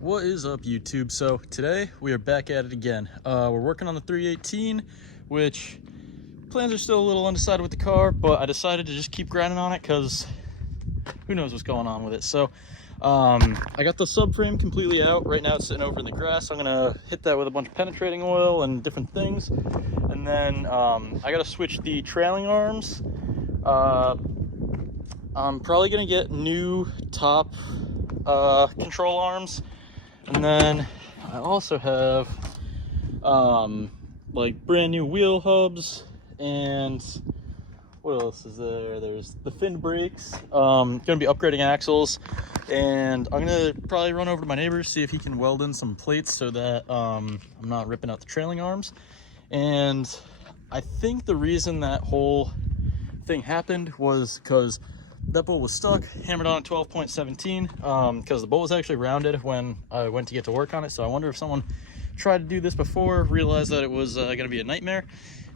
What is up, YouTube? So today we are back at it again. We're working on the 318, which plans are still a little undecided with the car, but I decided to just keep grinding on it because who knows what's going on with it. So I got the subframe completely out. Right now it's sitting over in the grass. I'm gonna hit that with a bunch of penetrating oil and different things, and then I gotta switch the trailing arms. I'm probably gonna get new top control arms. And then I also have like brand new wheel hubs, and what else is there? There's the fin brakes. Gonna be upgrading axles, and I'm gonna probably run over to my neighbor, see if he can weld in some plates so that I'm not ripping out the trailing arms. And I think the reason that whole thing happened was because that bolt was stuck, hammered on at 12.17, because the bolt was actually rounded when I went to get to work on it. So I wonder if someone tried to do this before, realized that it was going to be a nightmare,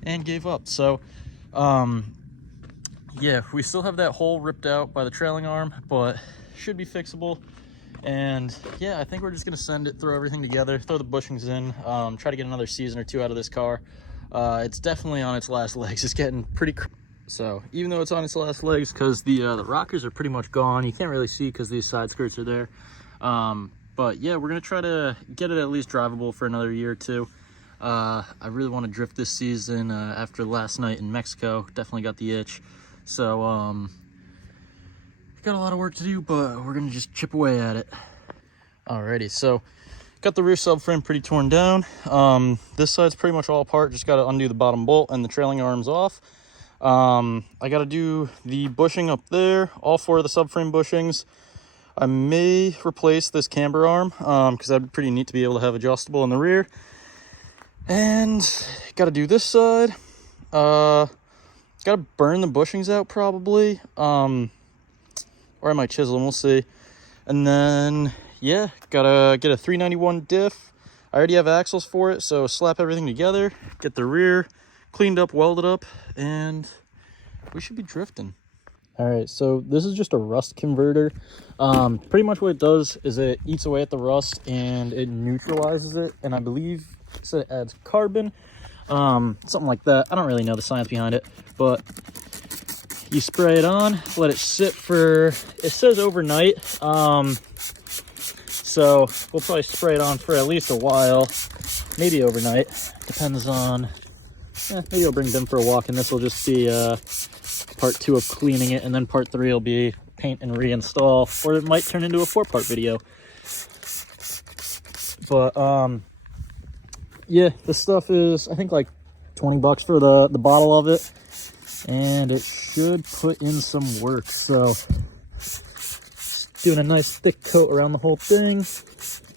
and gave up. So yeah, we still have that hole ripped out by the trailing arm, but should be fixable. And yeah, I think we're just going to send it, throw everything together, throw the bushings in, try to get another season or two out of this car. It's definitely on its last legs. It's getting pretty So even though it's on its last legs, because the rockers are pretty much gone, you can't really see because these side skirts are there. But yeah, we're gonna try to get it at least drivable for another year or two. I really want to drift this season after last night in Mexico. Definitely got the itch. So got a lot of work to do, but we're gonna just chip away at it. Alrighty, so got the rear subframe pretty torn down. This side's pretty much all apart. Just got to undo the bottom bolt and the trailing arms off. I got to do the bushing up there, all four of the subframe bushings. I may replace this camber arm, because that'd be pretty neat to be able to have adjustable in the rear. And got to do this side. Got to burn the bushings out probably, or I might chisel them, we'll see. And then, yeah, got to get a 391 diff. I already have axles for it, so slap everything together, get the rear cleaned up, welded up, and we should be drifting. All right, so this is just a rust converter. Pretty much what it does is it eats away at the rust and it neutralizes it, and I believe it adds carbon, something like that. I don't really know the science behind it, but you spray it on, let it sit for, it says overnight, so we'll probably spray it on for at least a while, maybe overnight, depends on. Maybe I'll bring them for a walk, and this will just be part 2 of cleaning it, and then part 3 will be paint and reinstall, or it might turn into a 4-part video. But yeah, this stuff is, I think, like 20 bucks for the bottle of it, and it should put in some work. So just doing a nice thick coat around the whole thing.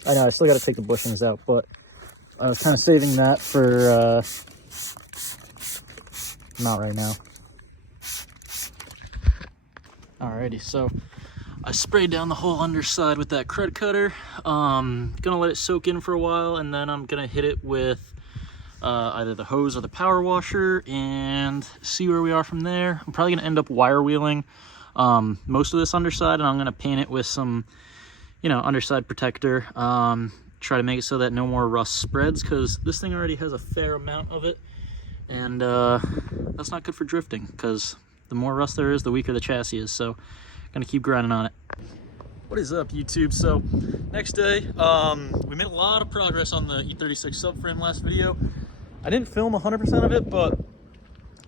I know I still got to take the bushings out, but I was kind of saving that for not right now. Alrighty, so I sprayed down the whole underside with that crud cutter. Gonna let it soak in for a while, and then I'm gonna hit it with either the hose or the power washer and see where we are from there. I'm probably gonna end up wire wheeling most of this underside, and I'm gonna paint it with some, underside protector. Try to make it so that no more rust spreads, because this thing already has a fair amount of it. And that's not good for drifting, because the more rust there is, the weaker the chassis is. So gonna keep grinding on it. What is up, YouTube? So next day, we made a lot of progress on the E36 subframe last video. I didn't film 100% of it, but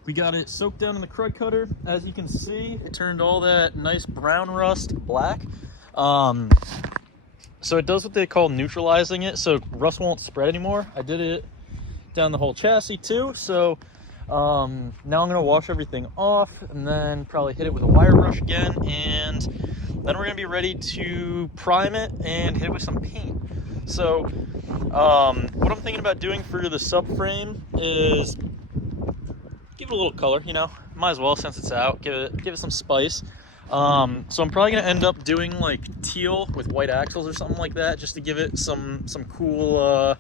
we got it soaked down in the crud cutter. As you can see, it turned all that nice brown rust black. So it does what they call neutralizing it, so rust won't spread anymore. I did it down the whole chassis too, so now I'm gonna wash everything off and then probably hit it with a wire brush again, and then we're gonna be ready to prime it and hit it with some paint. So what I'm thinking about doing for the subframe is give it a little color, might as well, since it's out, give it some spice. So I'm probably gonna end up doing like teal with white axles or something like that, just to give it some cool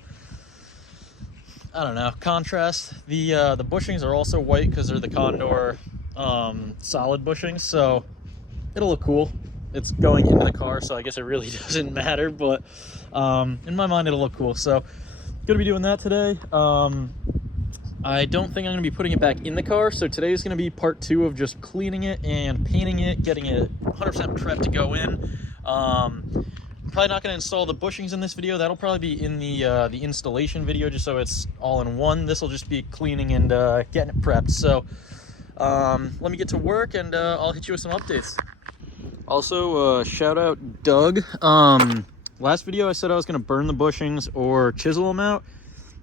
I don't know, contrast. The bushings are also white because they're the Condor solid bushings, so it'll look cool. it's going into the car, so I guess it really doesn't matter, but in my mind it'll look cool. So gonna be doing that today. I don't think I'm gonna be putting it back in the car, so today is gonna be part 2 of just cleaning it and painting it, getting it 100% prepped to go in. I'm probably not going to install the bushings in this video. That'll probably be in the installation video, just so it's all in one. This will just be cleaning and getting it prepped. So let me get to work, and I'll hit you with some updates. Also, shout out Doug. Last video I said I was going to burn the bushings or chisel them out,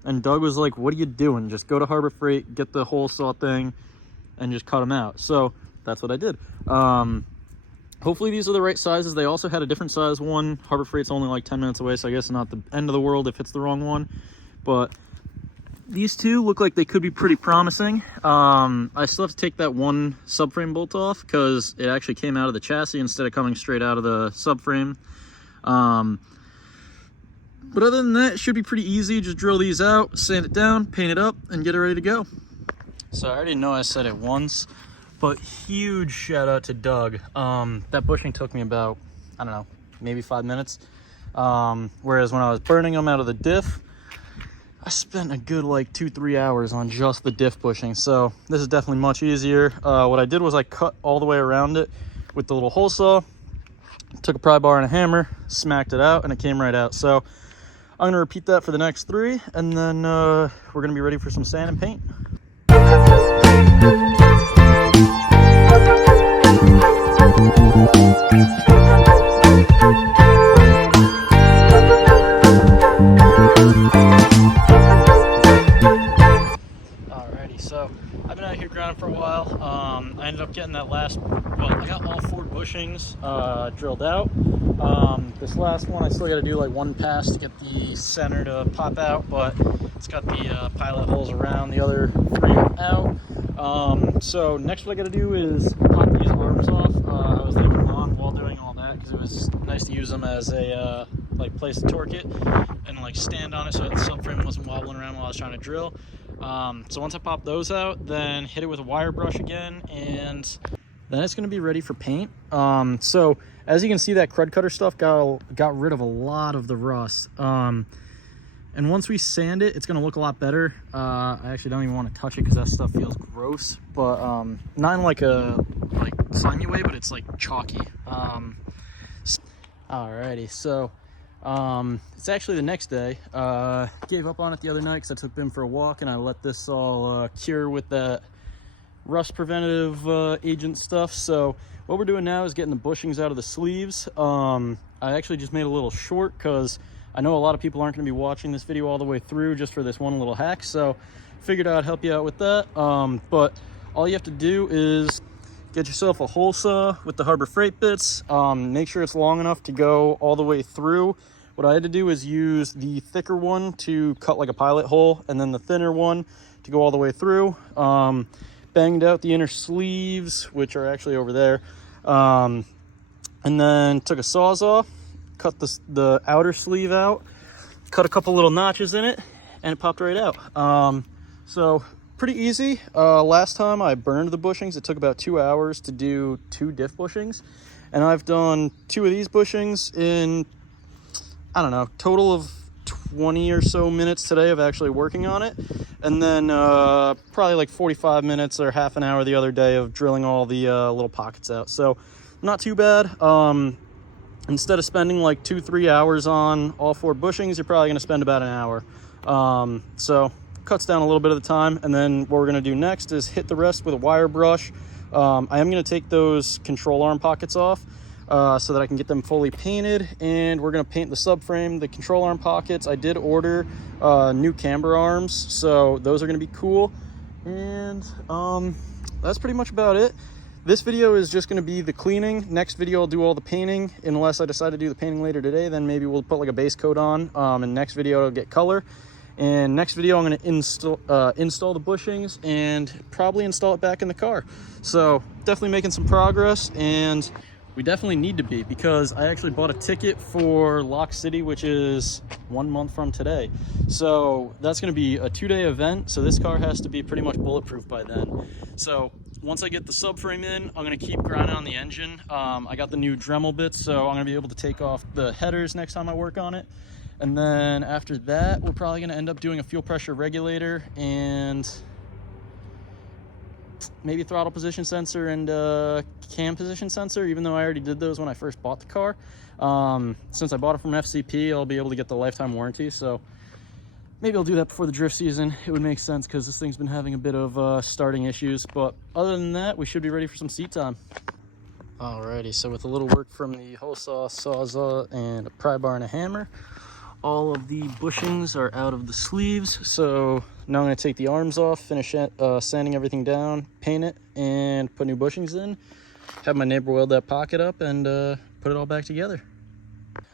and Doug was like, what are you doing? Just go to Harbor Freight, get the hole saw thing, and just cut them out. So that's what I did. Hopefully these are the right sizes. They also had a different size one. Harbor Freight's only like 10 minutes away, so I guess not the end of the world if it's the wrong one. But these two look like they could be pretty promising. I still have to take that one subframe bolt off because it actually came out of the chassis instead of coming straight out of the subframe. But other than that, it should be pretty easy. Just drill these out, sand it down, paint it up, and get it ready to go. So I already know I said it once, but huge shout out to Doug. That bushing took me about, I don't know, maybe 5 minutes. Whereas when I was burning them out of the diff, I spent a good like 2-3 hours on just the diff bushing. So this is definitely much easier. What I did was I cut all the way around it with the little hole saw, took a pry bar and a hammer, smacked it out, and it came right out. So I'm gonna repeat that for the next 3, and then we're gonna be ready for some sand and paint. Alrighty, so I've been out here grinding for a while. I ended up getting that last, well, I got all 4 bushings drilled out. This last one I still got to do like 1 pass to get the center to pop out, but it's got the pilot holes around the other 3 out. So next what I got to do is pop these arms off. I was leaving them on while doing all that because it was nice to use them as a like place to torque it and like stand on it so the subframe wasn't wobbling around while I was trying to drill. So once I pop those out, then hit it with a wire brush again, and then it's going to be ready for paint. So as you can see, that crud cutter stuff got rid of a lot of the rust. And once we sand it, it's going to look a lot better. I actually don't even want to touch it because that stuff feels gross, but not in like a slimy way, but it's like chalky. Alrighty, so it's actually the next day. Gave up on it the other night because I took Ben for a walk and I let this all cure with that rust preventative agent stuff. So what we're doing now is getting the bushings out of the sleeves. I actually just made a little short because I know a lot of people aren't going to be watching this video all the way through just for this one little hack, so figured I'd help you out with that. But all you have to do is get yourself a hole saw with the Harbor Freight bits. Make sure it's long enough to go all the way through. What I had to do is use the thicker one to cut like a pilot hole, and then the thinner one to go all the way through. Banged out the inner sleeves, which are actually over there, and then took a Sawzall, cut the outer sleeve out, cut a couple little notches in it, and it popped right out. So pretty easy. Last time I burned the bushings, it took about 2 hours to do 2 diff bushings, and I've done 2 of these bushings in, I don't know, total of 20 or so minutes today of actually working on it, and then probably like 45 minutes or half an hour the other day of drilling all the little pockets out. So not too bad. Instead of spending like 2-3 hours on all 4 bushings, you're probably going to spend about an hour. So cuts down a little bit of the time. And then what we're going to do next is hit the rest with a wire brush. I am going to take those control arm pockets off so that I can get them fully painted, and we're going to paint the subframe. The control arm pockets, I did order new camber arms, so those are going to be cool. And that's pretty much about it. This video is just going to be the cleaning. Next video I'll do all the painting, unless I decide to do the painting later today. Then maybe we'll put like a base coat on, and next video I'll get color. And next video I'm going to install the bushings and probably install it back in the car. So definitely making some progress, and we definitely need to be, because I actually bought a ticket for Lock City, which is 1 month from today. So that's going to be a 2-day event. So this car has to be pretty much bulletproof by then. So once I get the subframe in, I'm going to keep grinding on the engine. I got the new Dremel bits, so I'm going to be able to take off the headers next time I work on it. And then after that, we're probably going to end up doing a fuel pressure regulator and maybe throttle position sensor and cam position sensor, even though I already did those when I first bought the car. Since I bought it from FCP, I'll be able to get the lifetime warranty, so maybe I'll do that before the drift season. It would make sense because this thing's been having a bit of starting issues, but other than that, we should be ready for some seat time. Alrighty, so with a little work from the hole saw, sawzall, and a pry bar and a hammer, all of the bushings are out of the sleeves. So now I'm going to take the arms off, finish sanding everything down, paint it, and put new bushings in. Have my neighbor weld that pocket up and put it all back together.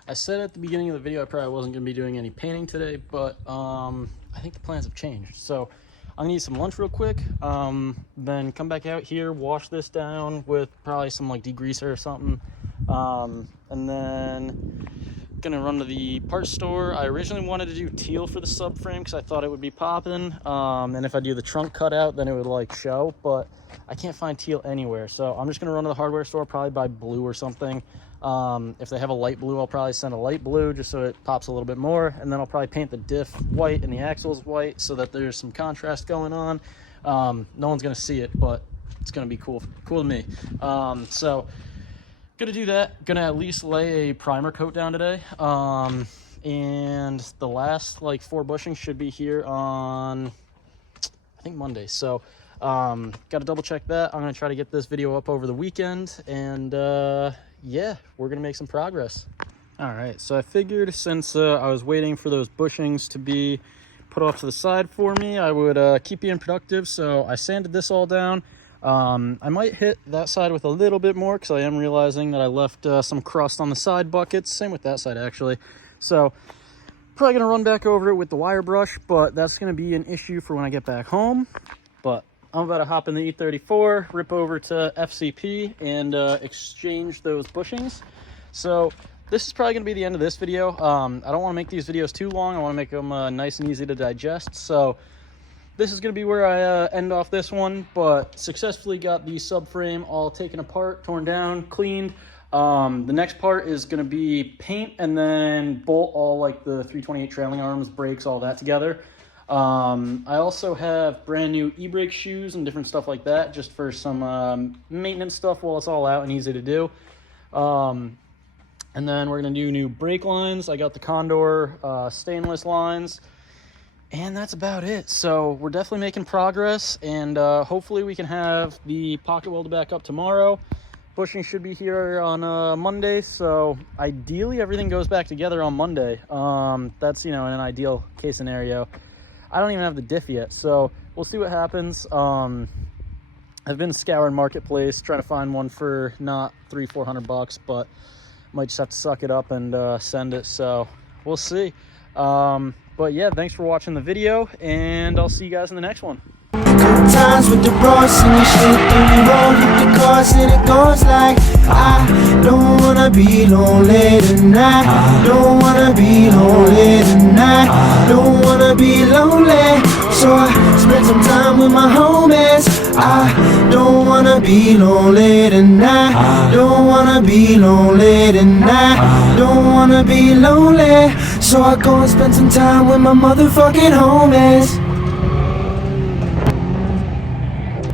I said at the beginning of the video I probably wasn't going to be doing any painting today, but I think the plans have changed. So I'm going to eat some lunch real quick, then come back out here, wash this down with probably some like degreaser or something, and then gonna run to the parts store. I originally wanted to do teal for the subframe because I thought it would be popping, and if I do the trunk cutout then it would like show, but I can't find teal anywhere, so I'm just gonna run to the hardware store, probably buy blue or something. If they have a light blue, I'll probably send a light blue just so it pops a little bit more, and then I'll probably paint the diff white and the axles white so that there's some contrast going on. No one's gonna see it, but it's gonna be cool to me. So gonna do that. Gonna at least lay a primer coat down today, and the last like 4 bushings should be here on I think Monday, so gotta double check that. I'm gonna try to get this video up over the weekend, and yeah, we're gonna make some progress. All right, so I figured since I was waiting for those bushings to be put off to the side for me, I would keep being productive, so I sanded this all down. I might hit that side with a little bit more because I am realizing that I left some crust on the side buckets. Same with that side, actually. So probably going to run back over it with the wire brush, but that's going to be an issue for when I get back home. But I'm about to hop in the E34, rip over to FCP, and exchange those bushings. So this is probably going to be the end of this video. I don't want to make these videos too long. I want to make them nice and easy to digest. So this is going to be where I end off this one, but successfully got the subframe all taken apart, torn down, cleaned. The next part is going to be paint and then bolt all like the 328 trailing arms, brakes, all that together. I also have brand new e-brake shoes and different stuff like that just for some maintenance stuff while it's all out and easy to do. And then we're going to do new brake lines. I got the Condor stainless lines. And that's about it. So we're definitely making progress, and hopefully we can have the pocket welder back up tomorrow. Bushing should be here on Monday, so ideally everything goes back together on Monday. That's, you know, in an ideal case scenario. I don't even have the diff yet, so we'll see what happens. I've been scouring Marketplace trying to find one for not $300-400 bucks, but might just have to suck it up and send it, so we'll see. But yeah, thanks for watching the video, and I'll see you guys in the next one. Good times with the bros and the shit, and we roll with the cars, and it goes like, I don't wanna be lonely tonight. Don't wanna be lonely tonight. Don't wanna be lonely, so I spend some time with my homies. I don't wanna be lonely tonight. Don't wanna be lonely tonight. Don't wanna be lonely, so I go and spend some time with my motherfucking homies.